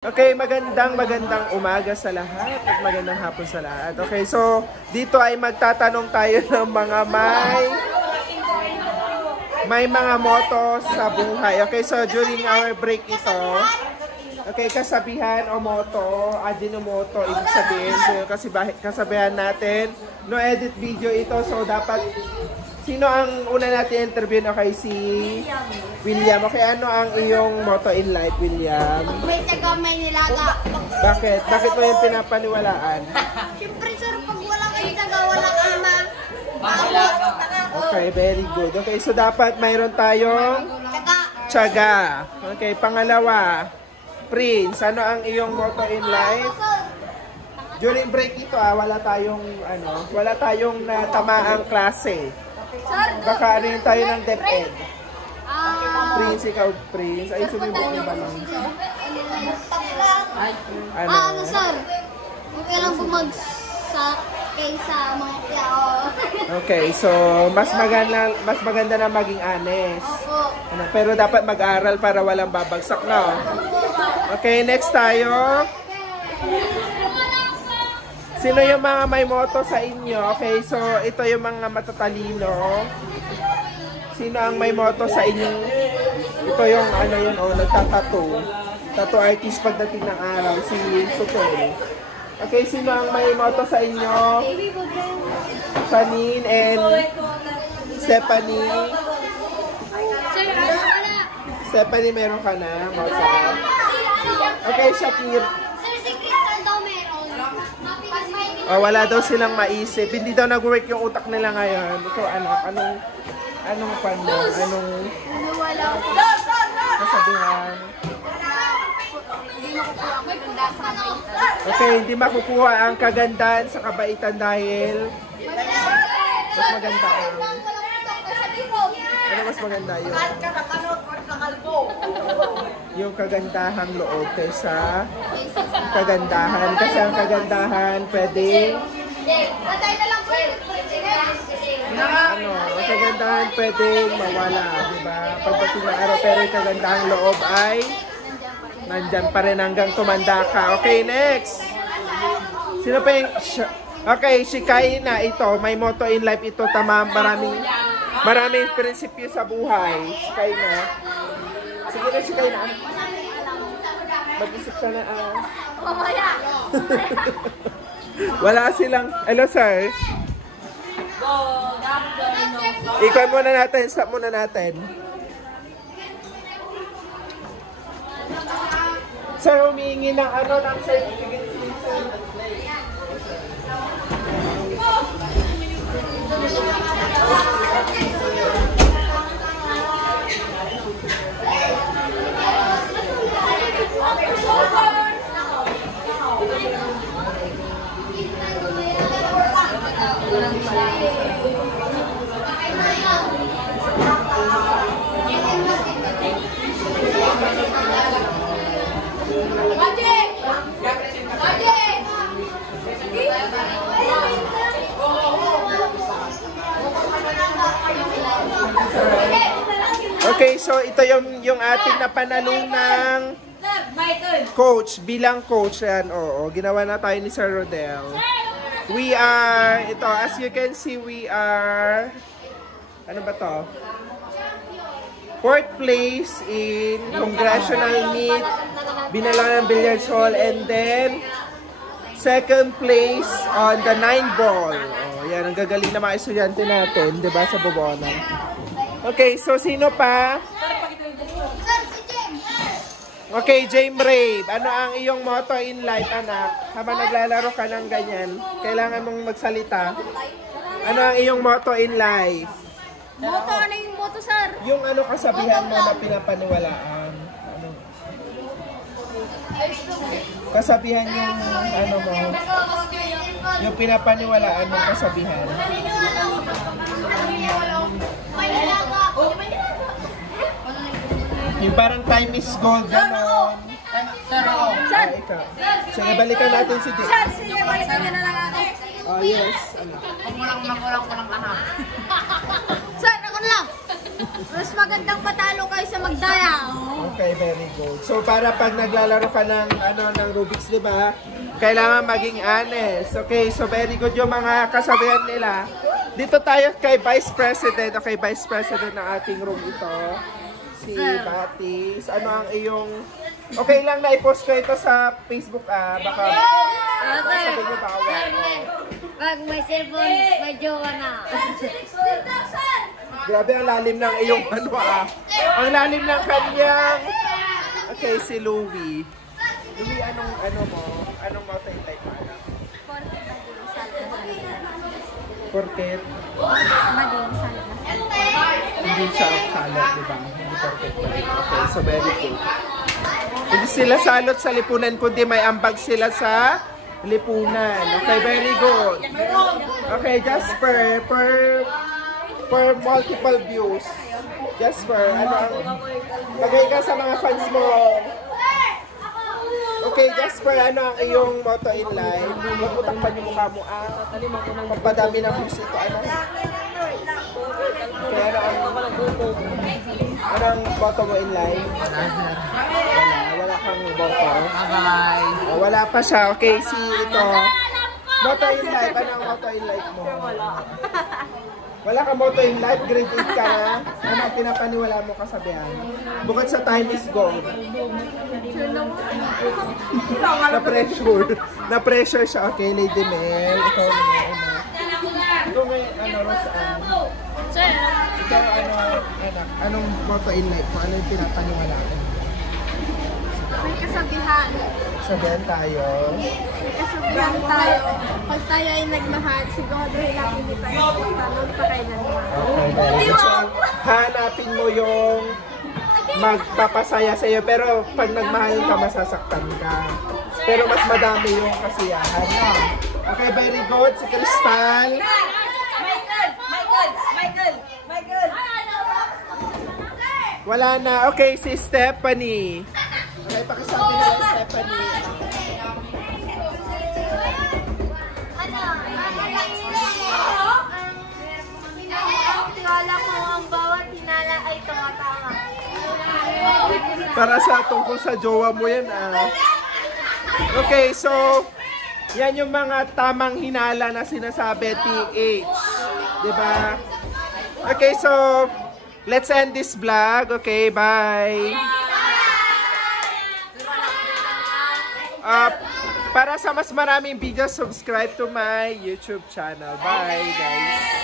Okay, magandang umaga sa lahat at magandang hapon sa lahat. Okay, so dito ay magtatanong tayo ng mga may mga moto sa buhay. Okay, so during our break ito, okay, kasabihan o moto, Ajinomoto, ibig sabihin, so kasabihan natin, no edit video ito, so dapat, sino ang una natin interview? Okay, si William. Okay, ano ang iyong motto in life, William? May tsaga, may nilaga. Bakit? Bakit mo yung pinapaniwalaan? Siyempre sir, pag walang tsaga, walang ama. Okay, very good. Okay, so dapat mayroon tayong tsaga. Okay, pangalawa, Prince, ano ang iyong motto in life? During break ito, wala tayong natamaang klase. Baka ano yun tayo ng DepEd. Prince, ikaw, Prince. Ay, sumibok yung balong. Ano, sir? Okay lang bumagsak sa mga tao. Okay, so mas maganda na maging honest. Opo. Pero dapat mag-aral para walang babagsak, no? Okay, next tayo. Sino yung mga may moto sa inyo? Okay, so ito yung mga matatalino. Sino ang may moto sa inyo? Ito yung ano yun, nagtatattoo. Tattoo artist pagdating ng araw, si Sutoy. Okay, sino ang may moto sa inyo? Janine and Stephanie. Stephanie, meron ka na moto? Okay, Shakir. Wala daw silang maisip. Hindi daw nag-work yung utak nila ngayon. Ito, anong kasabihan? Okay, hindi makukuha ang kagandahan sa kabaitan dahil mas maganda ano mas maganda yun? Yung kagandahang loob kaysa kagandahan. Kasi ang kagandahan pwedeng ang kagandahan pwedeng mawala, diba? Pagdating ng araw, pero yung kagandahang loob ay nandyan pa rin hanggang tumanda ka. Okay, next! Sino pa yung... Okay, si Kaina, ito, may motto in life ito, tama, maraming prinsipyo sa buhay. Si Kaina. Sige na, si Kaina. Mag-isip ka na, Wala silang... Hello, sir. Ikon muna natin, stop muna natin. Sir, humihingi ng ng certificate. Okay, so ito yung ating napanalunang coach, bilang coach yan. Oo, ginawa na tayo ni Sir Rodel. We are, ito, as you can see, we are, ano ba to? 4th place in Congressional Meet, Binalangan Billiards Hall, and then 2nd place on the 9-ball. Oh, yan, ang gagaling na mga estudyante natin, di ba, sa Bobonan. Okay, so sino pa? Okay, James Rave. Ano ang iyong motto in life, anak? Habang naglalaro ka ng ganyan, kailangan mong magsalita. Ano ang iyong motto in life? Moto, ano yung moto, sir? Yung kasabihan mo na pinapaniwalaan. Kasabihan yung mo. Yung pinapaniwalaan mong kasabihan. Yung parang time is gold, gano'n. Sir! Sige, balikan natin si Dick. Sir, sige, balikan nyo na lang ako. Oh, yes. Huwag mo lang makulang-kulang ka na. Sir, ako na lang! Mas magandang patalo kayo sa magdaya. Okay, very good. So para pag naglalaro ka ng ng Rubik's, 'di ba? Kailangan maging honest. Okay, so very good yung mga kasabihan nila. Dito tayo kay Vice President. Okay, Vice President ng ating room ito. Si Batis. Ano ang iyong... Okay lang na i-post ko ito sa Facebook baka sabi niyo bawal. Pag may cellphone, may jowa na. Grabe ang lalim ng iyong Ang lalim ng kanyang... Okay, si Louie. Louie, anong mountain type mo? Porket? Hindi siya salot, diba? Hindi porket. Okay, so very good. Hindi sila salot sa lipunan, kundi may ambag sila sa lipunan. Okay, very good. Okay, Jasper, per multiple views. Jasper, bagay ka sa mga fans mo. Okay, Jasper, ano ang iyong motto in life? Magutang pa yung mukha mo, magpadami ng views ito, Okay, anong motto mo in life? Wala kang motto. Bye-bye. Wala pa siya. Okay, si ito. Motto in life. Ano ang motto in life mo? Wala ka motto in life. Grade 8 ka na. Ano ang pinapaniwala mo kasabihan? Bukod sa time is gold. Na-pressure siya. Okay, Lady Mel. Ikaw naman. Ikaw may Rosaan. Sir. Ikaw anong motto in life mo? Ano yung pinapaniwala mo? May kasabihan. Sabihan tayo. May kasabihan tayo. Pag tayo ay nagmahal, siguro lang hindi tayo magtanong pa kailanman. Okay, very good. So, hanapin mo yung magpapasaya sa'yo. Pero pag nagmahal ka, masasaktan ka. Pero mas madami yung kasiyahan. No? Okay, very good. Si Crystal. Michael. Wala na. Okay, si Stephanie. Okay, pakisabi na lang, Stephanie. Tiwala ko ang bawat hinala ay tumatama. Para sa tungkol sa jowa mo yan, Okay, so, yan yung mga tamang hinala na sinasabi, TH. Diba? Okay, so, let's end this vlog. Okay, bye! Para sa mas maraming videos, subscribe to my YouTube channel. Bye, guys!